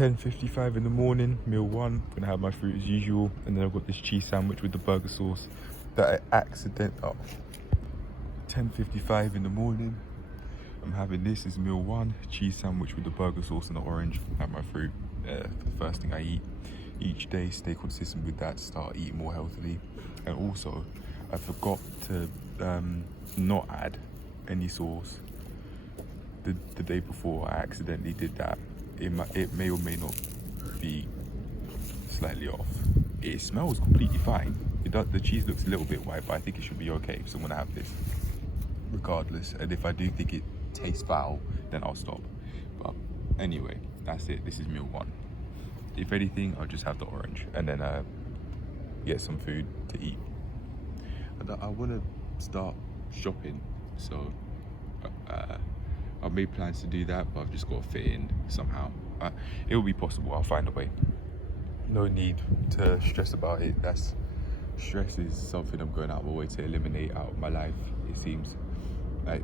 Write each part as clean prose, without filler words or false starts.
10:55 in the morning, meal one. Gonna have my fruit as usual, and then I've got this cheese sandwich with the burger sauce that I 10:55 in the morning. I'm having this as meal one, cheese sandwich with the burger sauce and the orange. Have my fruit for the first thing I eat each day. Stay consistent with that to start eating more healthily. And also, I forgot to not add any sauce. The day before, I accidentally did that. It may or may not be slightly off. It smells completely fine. The cheese looks a little bit white, but I think it should be okay. So I'm gonna have this regardless. And if I do think it tastes foul, then I'll stop. But anyway, that's it. This is meal one. If anything, I'll just have the orange and then get some food to eat. And I wanna start shopping, so I've made plans to do that, but I've just got to fit in somehow. It will be possible. I'll find a way. No need to stress about it. Stress is something I'm going out of my way to eliminate out of my life. It seems like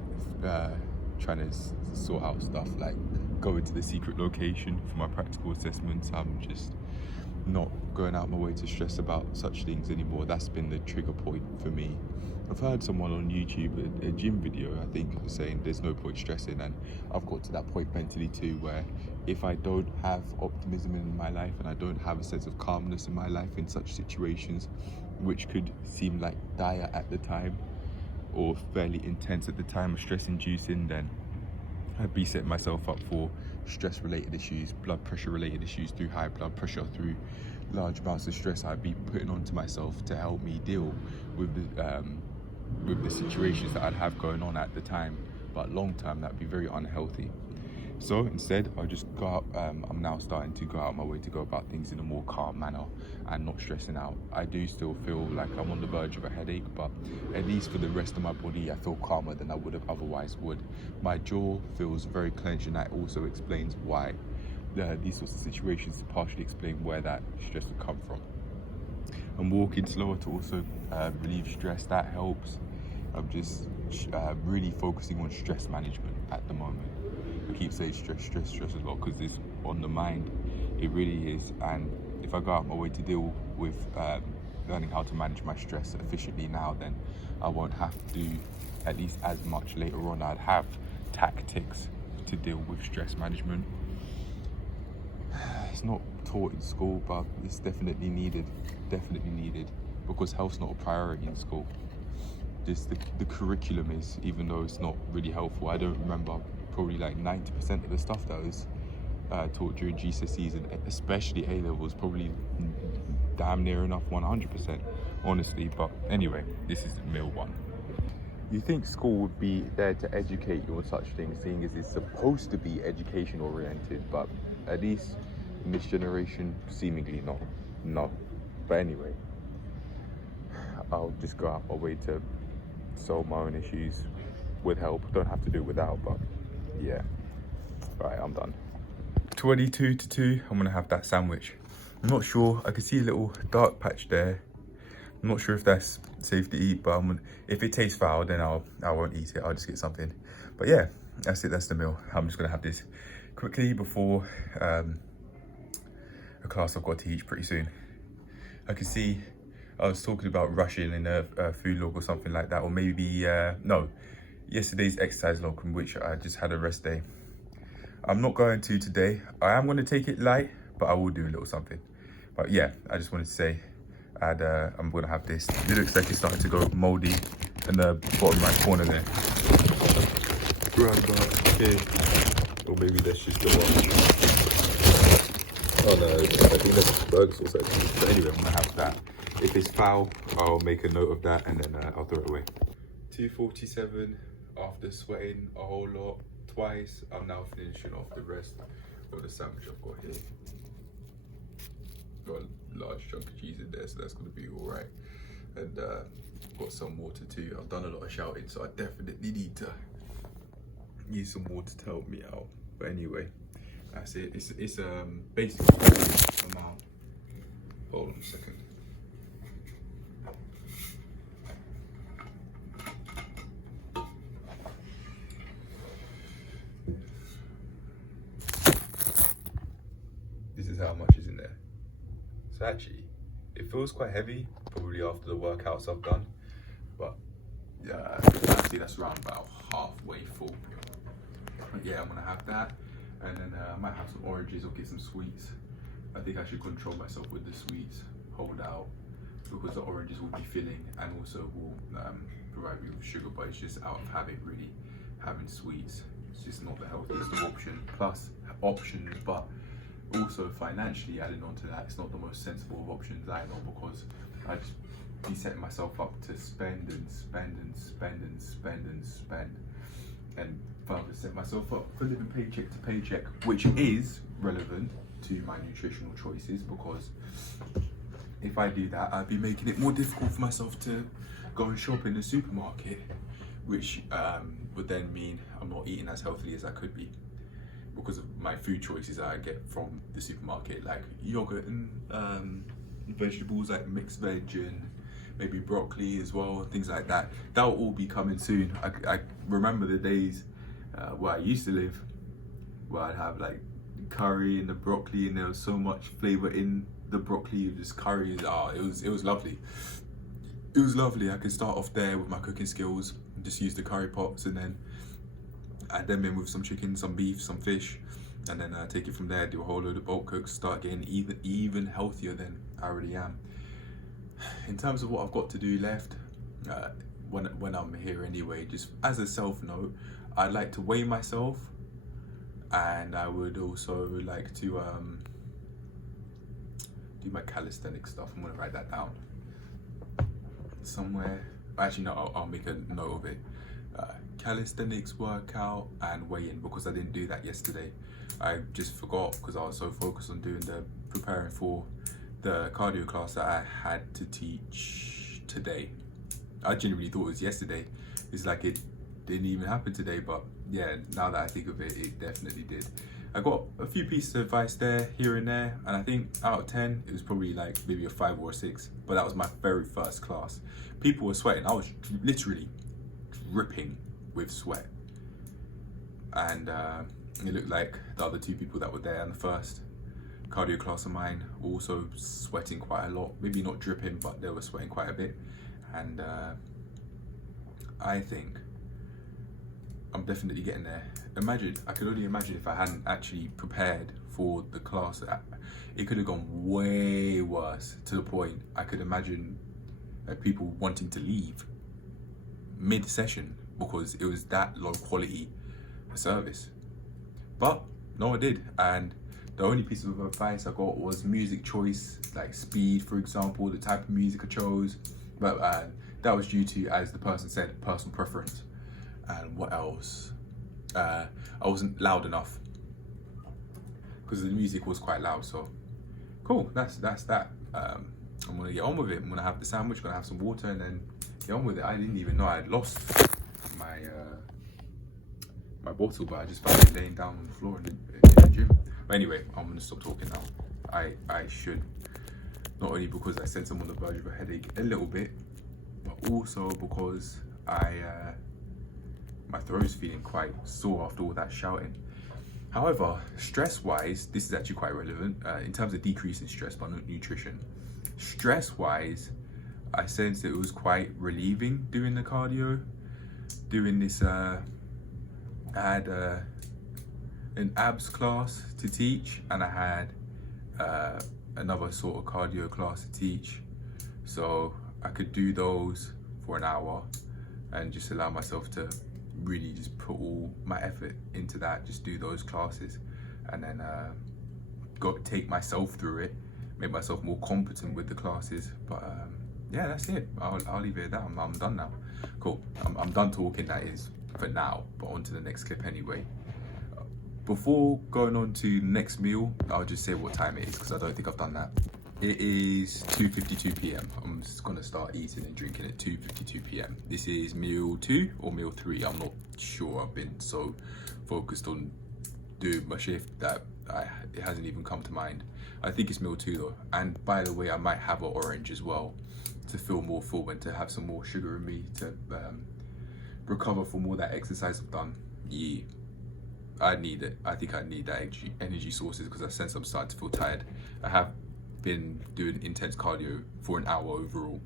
trying to sort out stuff like going to the secret location for my practical assessments. I'm just not going out of my way to stress about such things anymore. That's been the trigger point for me. I've heard someone on YouTube, a gym video, I think, saying there's no point stressing, and I've got to that point mentally too, where if I don't have optimism in my life and I don't have a sense of calmness in my life in such situations, which could seem like dire at the time or fairly intense at the time or stress inducing, then I'd be setting myself up for stress related issues, blood pressure related issues through high blood pressure, through large amounts of stress I'd be putting onto myself to help me deal with the situations that I'd have going on at the time. But long term, that'd be very unhealthy. So instead, I'll just go out. I'm now starting to go out my way to go about things in a more calm manner and not stressing out. I do still feel like I'm on the verge of a headache, but at least for the rest of my body, I feel calmer than I would have otherwise would. My jaw feels very clenched, and that also explains why these sorts of situations, to partially explain where that stress would come from. I'm walking slower to also relieve stress. That helps. I'm just really focusing on stress management at the moment. I keep saying stress a lot because it's on the mind. It really is. And if I go out my way to deal with learning how to manage my stress efficiently now, then I won't have to do at least as much later on. I'd have tactics to deal with stress management. It's not taught in school, but it's definitely needed. Definitely needed, because health's not a priority in school. Just the curriculum is, even though it's not really helpful. I don't remember probably like 90% of the stuff that was taught during GCSEs and especially A-levels, probably damn near enough 100%, honestly. But anyway, this is meal one. You think school would be there to educate you on such things, seeing as it's supposed to be education oriented, but at least in this generation, seemingly not. No. But anyway, I'll just go out my way to solve my own issues with help. Don't have to do it without, but yeah. Right, I'm done. 22 to 2, I'm gonna have that sandwich. I'm not sure, I can see a little dark patch there. I'm not sure if that's safe to eat, but if it tastes foul, then I won't eat it. I'll just get something. But yeah, that's it, that's the meal. I'm just gonna have this quickly before a class I've got to teach pretty soon. I can see I was talking about rushing in a food log or something like that, or maybe, no, yesterday's exercise log, in which I just had a rest day. I'm not going to today. I am going to take it light, but I will do a little something. But yeah, I just wanted to say, I'm going to have this. It looks like it's starting to go moldy in the bottom right corner there. Right about here. Or maybe that's just the one. Oh no, I think that's burger sauce actually. But anyway, I'm going to have that. If it's foul, I'll make a note of that and then I'll throw it away. 2:47, after sweating a whole lot twice, I'm now finishing off the rest of the sandwich I've got here. Got a large chunk of cheese in there, so that's gonna be all right. And got some water too. I've done a lot of shouting, so I definitely need some water to help me out. But anyway, that's it. It's basically amount. Hold on a second. this is how much is in there. So actually, it feels quite heavy, probably after the workouts I've done, but yeah, actually that's around about halfway full. But yeah, I'm gonna have that, and then I might have some oranges or get some sweets. I think I should control myself with the sweets, hold out, because the oranges will be filling and also will provide me with sugar, but it's just out of habit really, having sweets. It's just not the healthiest of options, but also financially adding on to that, it's not the most sensible of options either, because I just be setting myself up to spend and spend and spend and spend and spend, and further set myself up for living paycheck to paycheck, which is relevant to my nutritional choices, because if I do that, I'd be making it more difficult for myself to go and shop in the supermarket, which would then mean I'm not eating as healthily as I could be because of my food choices that I get from the supermarket, like yogurt and vegetables like mixed veg and maybe broccoli as well, things like that. That will all be coming soon. I remember the days where I used to live, where I'd have like curry and the broccoli, and there was so much flavor in the broccoli, just curry. It was lovely. It was lovely. I could start off there with my cooking skills, just use the curry pots, and then add them in with some chicken, some beef, some fish, and then take it from there, do a whole load of bulk cooks, start getting even healthier than I already am. In terms of what I've got to do left, when I'm here anyway, just as a self note, I'd like to weigh myself, and I would also like to do my calisthenics stuff. I'm gonna write that down somewhere. Actually, no, I'll make a note of it. Calisthenics workout and weigh-in, because I didn't do that yesterday. I just forgot because I was so focused on preparing for the cardio class that I had to teach today. I genuinely thought it was yesterday. It's like it didn't even happen today, but yeah, now that I think of it, it definitely did. I got a few pieces of advice there, here and there, and I think out of 10, it was probably like maybe a 5 or a 6, but that was my very first class. People were sweating. I was literally dripping with sweat, and it looked like the other 2 people that were there in the first cardio class of mine were also sweating quite a lot. Maybe not dripping, but they were sweating quite a bit, and I think I'm definitely getting there. I could only imagine if I hadn't actually prepared for the class, it could have gone way worse, to the point I could imagine people wanting to leave mid-session because it was that low quality service. But no, I did, and the only piece of advice I got was music choice, like speed, for example, the type of music I chose, but that was due to, as the person said, personal preference. And what else? I wasn't loud enough because the music was quite loud. So cool, that's that. I'm gonna get on with it. I'm gonna have the sandwich, gonna have some water, and then get on with it. I didn't even know I had lost my my bottle, but I just found it laying down on the floor in the gym. But anyway, I'm gonna stop talking now. I should, not only because I sense I'm on the verge of a headache a little bit, but also because my throat's feeling quite sore after all that shouting. However, stress-wise, this is actually quite relevant in terms of decreasing stress, but not nutrition. Stress-wise, I sensed it was quite relieving doing the cardio, doing this. I had an abs class to teach, and I had another sort of cardio class to teach, so I could do those for an hour and just allow myself to really just put all my effort into that, just do those classes, and then take myself through it, make myself more competent with the classes. But yeah, that's it. I'll leave it at that. I'm done now. Cool. I'm done talking, that is, for now, but on to the next clip anyway. Before going on to the next meal, I'll just say what time it is, because I don't think I've done that. It is 2:52 p.m. I'm just gonna start eating and drinking at 2:52 p.m. This is meal 2 or meal 3. I'm not sure. I've been so focused on doing my shift that it hasn't even come to mind. I think it's meal 2 though. And by the way, I might have an orange as well to feel more full and to have some more sugar in me to recover from all that exercise I've done. Yeah. I need it. I think I need that energy sources because I sense I'm starting to feel tired. I have been doing intense cardio for an hour overall,